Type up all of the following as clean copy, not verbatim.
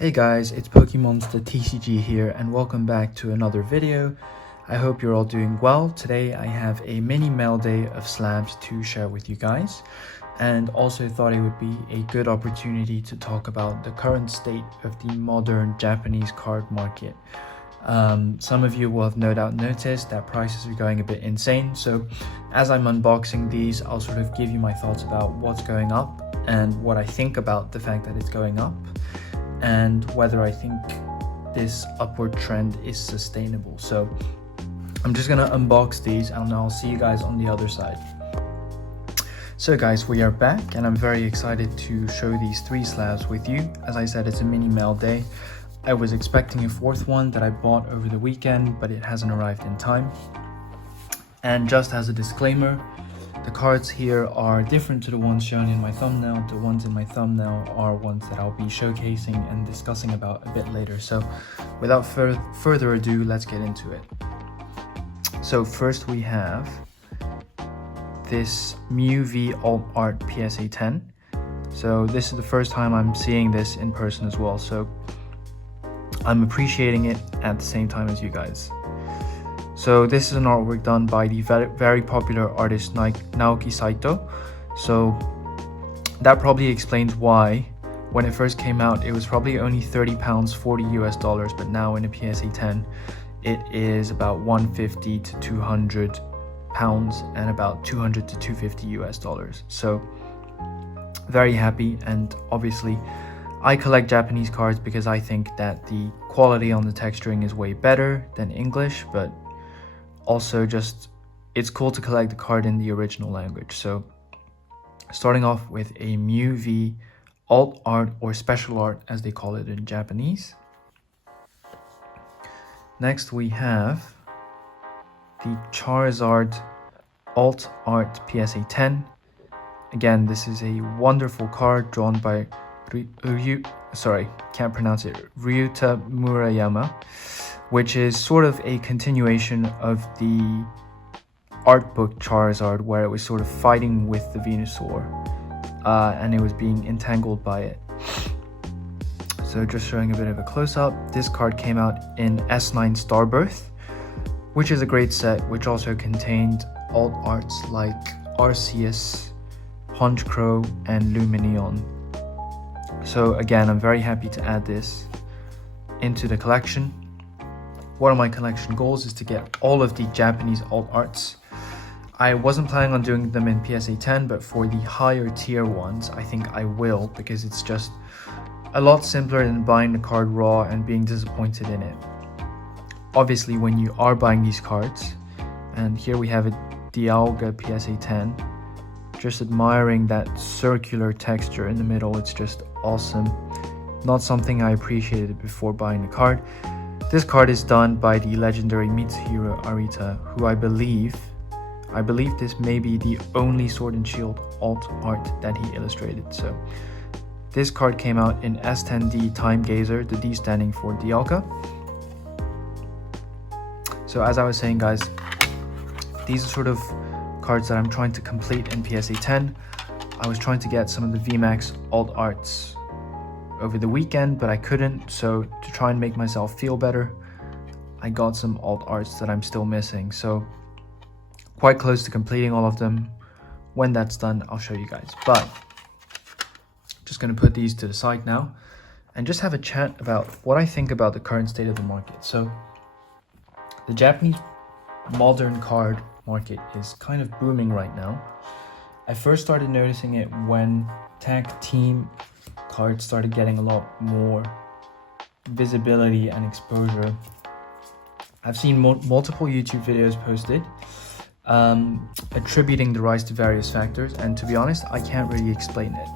Hey guys, it's Pokemon's the TCG here and welcome back to another video. I hope you're all doing well. Today I have a mini mail day of slabs to share with you guys, and also thought it would be a good opportunity to talk about the current state of the modern Japanese card market. Some of you will have no doubt noticed that prices are going a bit insane, so as I'm unboxing these, I'll sort of give you my thoughts about what's going up and what I think about the fact that it's going up, and whether I think this upward trend is sustainable. So I'm just gonna unbox these and I'll see you guys on the other side. So guys, we are back and I'm very excited to show these three slabs with you. As I said, it's a mini mail day. I was expecting a fourth one that I bought over the weekend, but it hasn't arrived in time. And just as a disclaimer, the cards here are different to the ones shown in my thumbnail. The ones in my thumbnail are ones that I'll be showcasing and discussing about a bit later. So without further ado, let's get into it. So first we have this Mew V Alt Art PSA 10. So this is the first time I'm seeing this in person as well. So I'm appreciating it at the same time as you guys. So this is an artwork done by the very popular artist Naoki Saito. So that probably explains why when it first came out it was probably only £30, $40 US, but now in a PSA 10 it is about 150 to 200 pounds and about 200 to 250 US. So very happy, and obviously I collect Japanese cards because I think that the quality on the texturing is way better than English, but also just it's cool to collect the card in the original language. So starting off with a Mew V Alt Art, or Special Art as they call it in Japanese. Next we have the Charizard Alt Art PSA 10. Again, this is a wonderful card drawn by Ryuta Murayama, which is sort of a continuation of the art book Charizard, where it was sort of fighting with the Venusaur and it was being entangled by it. So just showing a bit of a close-up, this card came out in S9 Starbirth, which is a great set, which also contained alt arts like Arceus, Honchkrow, and Lumineon. So again, I'm very happy to add this into the collection. One of my collection goals is to get all of the Japanese alt arts. I wasn't planning on doing them in PSA 10, but for the higher tier ones, I think I will, because it's just a lot simpler than buying the card raw and being disappointed in it. Obviously, when you are buying these cards, and here we have a Dialga PSA 10, just admiring that circular texture in the middle, it's just awesome. Not something I appreciated before buying the card. This card is done by the legendary Mitsuhiro Arita, who I believe this may be the only Sword and Shield alt art that he illustrated. So this card came out in S10D Time Gazer, the D standing for Dialga. So as I was saying guys, these are sort of cards that I'm trying to complete in PSA 10. I was trying to get some of the VMAX alt arts over the weekend, but I couldn't, so to try and make myself feel better, I got some alt arts that I'm still missing. So quite close to completing all of them. When that's done, I'll show you guys. But just gonna put these to the side now and just have a chat about what I think about the current state of the market. So the Japanese modern card market is kind of booming right now. I first started noticing it when tag team cards started getting a lot more visibility and exposure. I've seen multiple YouTube videos posted attributing the rise to various factors, and to be honest, I can't really explain it.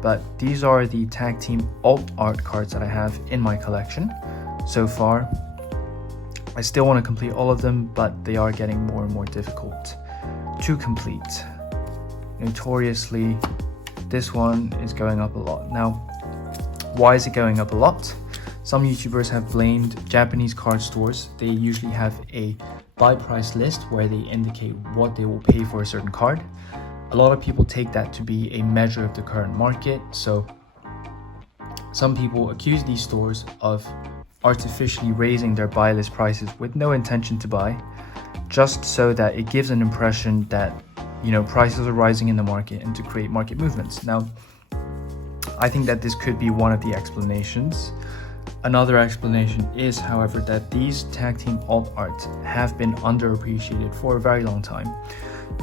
But these are the tag team alt art cards that I have in my collection so far. I still want to complete all of them, but they are getting more and more difficult to complete. Notoriously, this one is going up a lot. Now, why is it going up a lot? Some YouTubers have blamed Japanese card stores. They usually have a buy price list where they indicate what they will pay for a certain card. A lot of people take that to be a measure of the current market. So Some people accuse these stores of artificially raising their buy list prices with no intention to buy, just so that it gives an impression that, you know, prices are rising in the market and to create market movements. Now, I think that this could be one of the explanations. Another explanation is, however, that these tag team alt arts have been underappreciated for a very long time.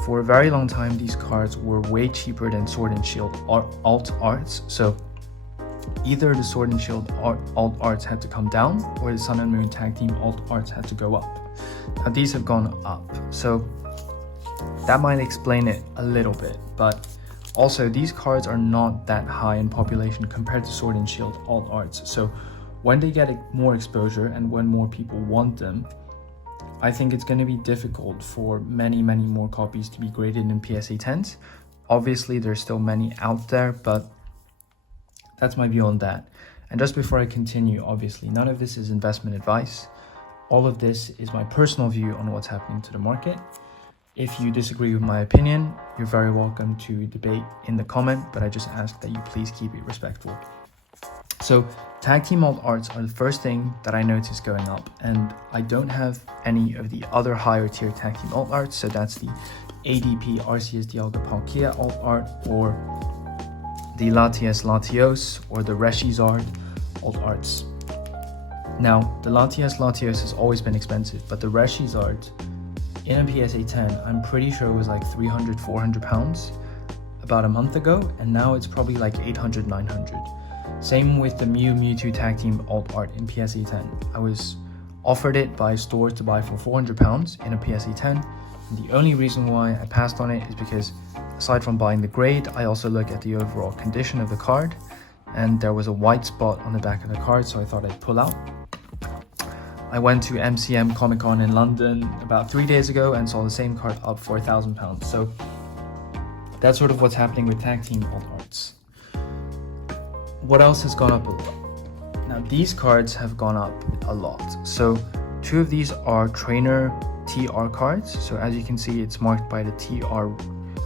For a very long time, these cards were way cheaper than Sword and Shield alt arts. So either the Sword and Shield alt arts had to come down, or the Sun and Moon tag team alt arts had to go up. Now these have gone up, so that might explain it a little bit, but also these cards are not that high in population compared to Sword and Shield alt arts. So when they get more exposure and when more people want them, I think it's going to be difficult for many more copies to be graded in PSA 10s. Obviously there's still many out there, but that's my view on that. And just before I continue, obviously none of this is investment advice. All of this is my personal view on what's happening to the market. If you disagree with my opinion, you're very welcome to debate in the comment, but I just ask that you please keep it respectful. So tag team alt arts are the first thing that I noticed going up, and I don't have any of the other higher tier tag team alt arts. So that's the ADP RCS Dialga Palkia alt art, or the Latias Latios, or the Reshizard alt arts. Now, the Latias Latios has always been expensive, but the Reshizard in a PSA 10, I'm pretty sure it was like 300-400 pounds about a month ago, and now it's probably like 800-900. Same with the Mewtwo tag team alt art in PSA 10. I was offered it by stores to buy for 400 pounds in a PSA 10. And the only reason why I passed on it is because, aside from buying the grade, I also look at the overall condition of the card, and there was a white spot on the back of the card, so I thought I'd pull out. I went to MCM Comic Con in London about 3 days ago and saw the same card up for £1,000. So that's sort of what's happening with tag team alt arts. What else has gone up a lot? Now these cards have gone up a lot. So two of these are trainer TR cards. So as you can see, it's marked by the TR.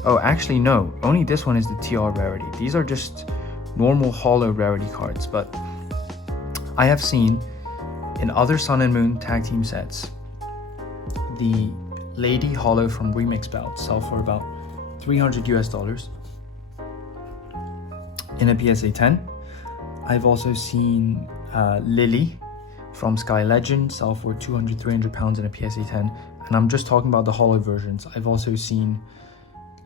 Oh, actually no, only this one is the TR rarity. These are just normal holo rarity cards, but I have seen in other Sun and Moon tag team sets, the Lady Holo from Remix Bout sell for about $300 in a PSA 10. I've also seen Lillie from Sky Legend sell for 200-300 pounds in a PSA 10, and I'm just talking about the holo versions. I've also seen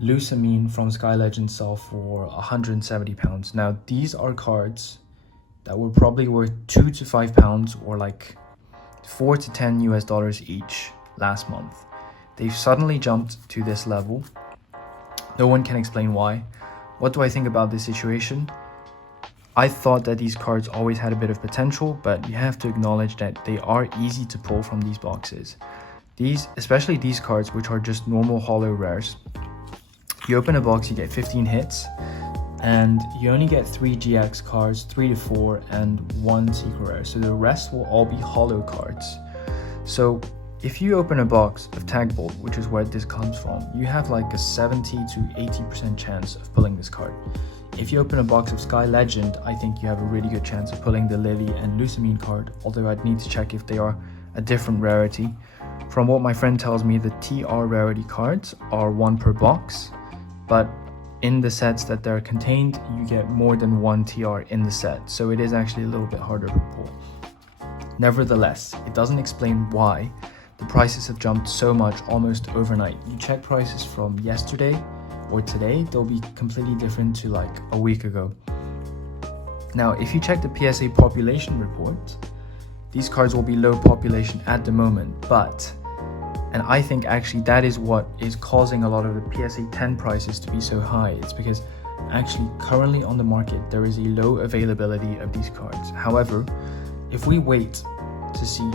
Lusamine from Sky Legend sell for 170 pounds. Now these are cards that were probably worth £2 to £5 or like $4 to $10 each last month. They've suddenly jumped to this level. No one can explain why. What do I think about this situation? I thought that these cards always had a bit of potential, but you have to acknowledge that they are easy to pull from these boxes. Especially these cards, which are just normal holo rares. You open a box, you get 15 hits, and you only get 3 GX cards, 3 to 4, and 1 secret rare. So the rest will all be holo cards. So if you open a box of Tag Bolt, which is where this comes from, you have like a 70 to 80% chance of pulling this card. If you open a box of Sky Legend, I think you have a really good chance of pulling the Lillie and Lusamine card, although I'd need to check if they are a different rarity. From what my friend tells me, the TR rarity cards are 1 per box, but in the sets that they're contained, you get more than 1 TR in the set, so it is actually a little bit harder to pull. Nevertheless, it doesn't explain why the prices have jumped so much almost overnight. You check prices from yesterday or today, they'll be completely different to like a week ago. Now, if you check the PSA population report, these cards will be low population at the moment, and I think actually that is what is causing a lot of the PSA 10 prices to be so high. It's because actually currently on the market, there is a low availability of these cards. However, if we wait to see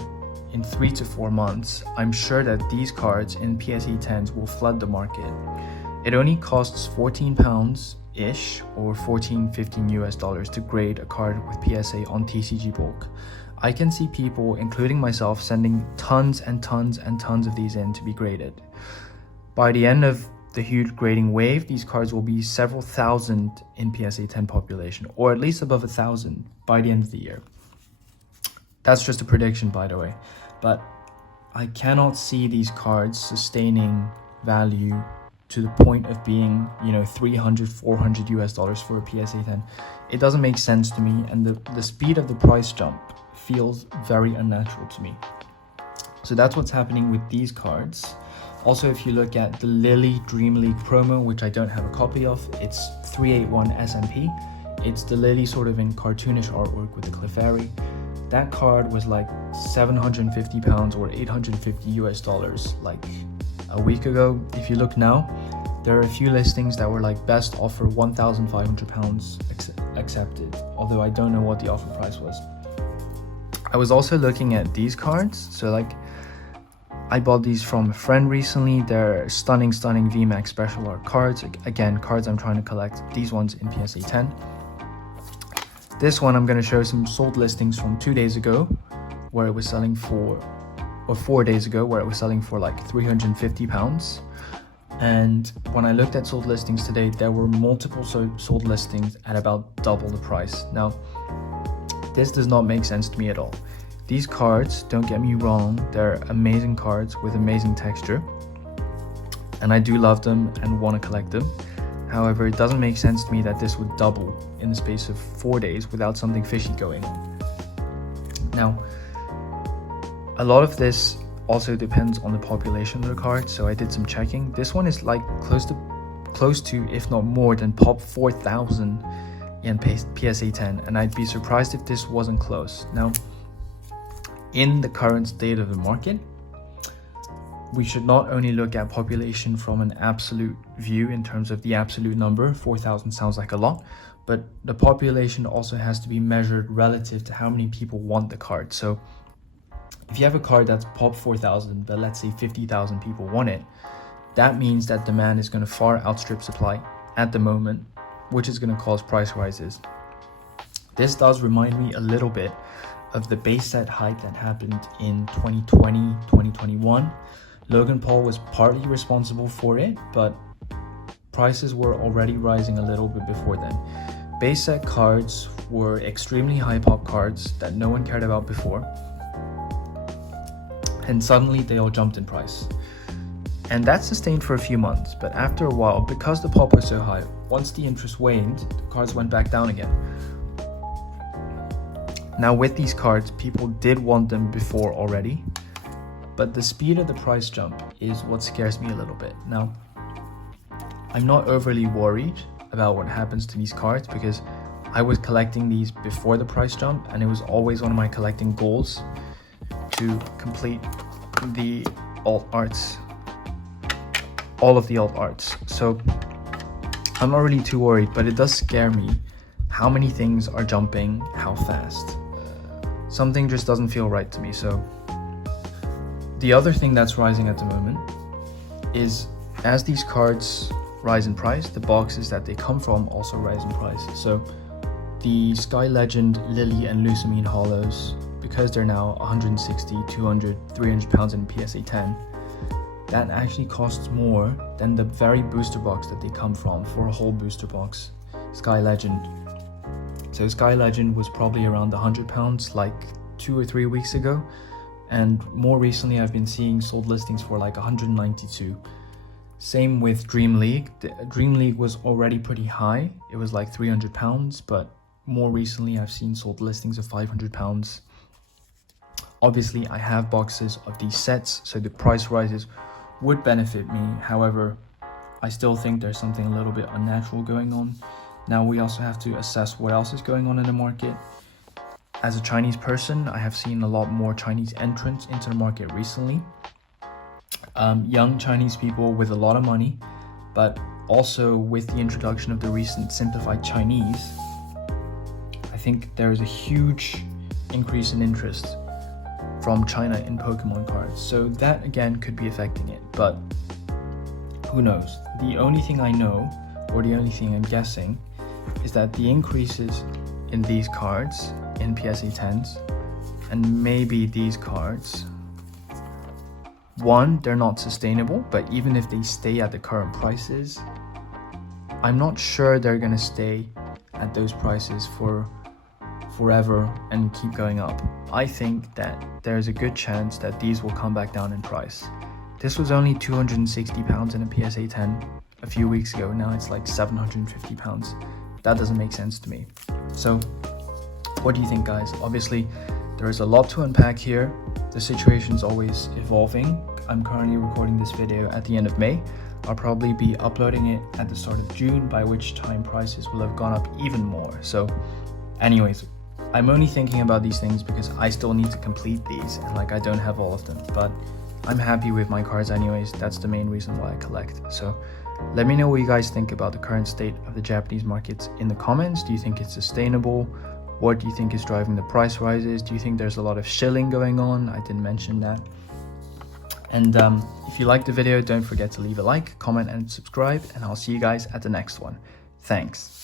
in 3 to 4 months, I'm sure that these cards in PSA 10s will flood the market. It only costs £14-ish or $14-15 to grade a card with PSA on TCG Bulk. I can see people, including myself, sending tons and tons and tons of these in to be graded. By the end of the huge grading wave, these cards will be several thousand in PSA 10 population, or at least above 1,000 by the end of the year. That's just a prediction, by the way, but I cannot see these cards sustaining value to the point of being, you know, $300-400 US for a PSA 10. It doesn't make sense to me, and the speed of the price jump feels very unnatural to me. So that's what's happening with these cards. Also, if you look at the Lillie Dream League promo, which I don't have a copy of, it's 381 SMP. It's the Lillie sort of in cartoonish artwork with the Clefairy. That card was like £750 or $850 US like a week ago. If you look now, there are a few listings that were like best offer £1,500 accepted, although I don't know what the offer price was. I was also looking at these cards. So like, I bought these from a friend recently. They're stunning VMAX special art cards. Again, cards I'm trying to collect, these ones in PSA 10. This one I'm going to show some sold listings from 2 days ago, where it was selling for, or 4 days ago, where it was selling for like £350. And when I looked at sold listings today, there were multiple sold listings at about double the price. Now, this does not make sense to me at all. These cards, don't get me wrong, they're amazing cards with amazing texture, and I do love them and want to collect them. However, it doesn't make sense to me that this would double in the space of 4 days without something fishy going on. Now, a lot of this also depends on the population of the card, so I did some checking. This one is like close to, if not more than pop 4,000 in PSA 10, and I'd be surprised if this wasn't close. Now, in the current state of the market, we should not only look at population from an absolute view in terms of the absolute number. 4,000 sounds like a lot, but the population also has to be measured relative to how many people want the card. So if you have a card that's pop 4,000, but let's say 50,000 people want it, that means that demand is going to far outstrip supply at the moment, which is going to cause price rises. This does remind me a little bit of the base set hype that happened in 2020, 2021. Logan Paul was partly responsible for it, but prices were already rising a little bit before then. Base set cards were extremely high pop cards that no one cared about before, and suddenly they all jumped in price. And that sustained for a few months, but after a while, because the pop was so high, once the interest waned, the cards went back down again. Now with these cards, people did want them before already, but the speed of the price jump is what scares me a little bit. Now, I'm not overly worried about what happens to these cards because I was collecting these before the price jump, and it was always one of my collecting goals to complete the alt arts, all of the alt arts. So I'm not really too worried, but it does scare me how many things are jumping, how fast. Something just doesn't feel right to me. So the other thing that's rising at the moment is, as these cards rise in price, the boxes that they come from also rise in price. So the Sky Legend, Lillie and Lucamine Hollows, because they're now 160, 200, 300 pounds in PSA 10, that actually costs more than the very booster box that they come from for a whole booster box, Sky Legend. So Sky Legend was probably around £100 like 2 or 3 weeks ago, and more recently I've been seeing sold listings for like 192. Same with Dream League. The Dream League was already pretty high. It was like £300, but more recently I've seen sold listings of £500. Obviously I have boxes of these sets, so the price rises would benefit me. However, I still think there's something a little bit unnatural going on. Now we also have to assess what else is going on in the market. As a Chinese person, I have seen a lot more Chinese entrants into the market recently. Young Chinese people with a lot of money, but also with the introduction of the recent simplified Chinese, I think there is a huge increase in interest from China in Pokemon cards. So that again could be affecting it, but who knows? The only thing I know, or the only thing I'm guessing, is that the increases in these cards, in PSA 10s, and maybe these cards, one, they're not sustainable, but even if they stay at the current prices, I'm not sure they're gonna stay at those prices for forever and keep going up. I think that there's a good chance that these will come back down in price. This was only £260 in a PSA 10 a few weeks ago. Now it's like £750. That doesn't make sense to me. So what do you think, guys? Obviously there is a lot to unpack here. The situation's always evolving. I'm currently recording this video at the end of May. I'll probably be uploading it at the start of June, by which time prices will have gone up even more. So anyways, I'm only thinking about these things because I still need to complete these, and like I don't have all of them, but I'm happy with my cards anyways. That's the main reason why I collect. So let me know what you guys think about the current state of the Japanese markets in the comments. Do you think it's sustainable? What do you think is driving the price rises? Do you think there's a lot of shilling going on? I didn't mention that. And if you liked the video, don't forget to leave a like, comment and subscribe, and I'll see you guys at the next one. Thanks.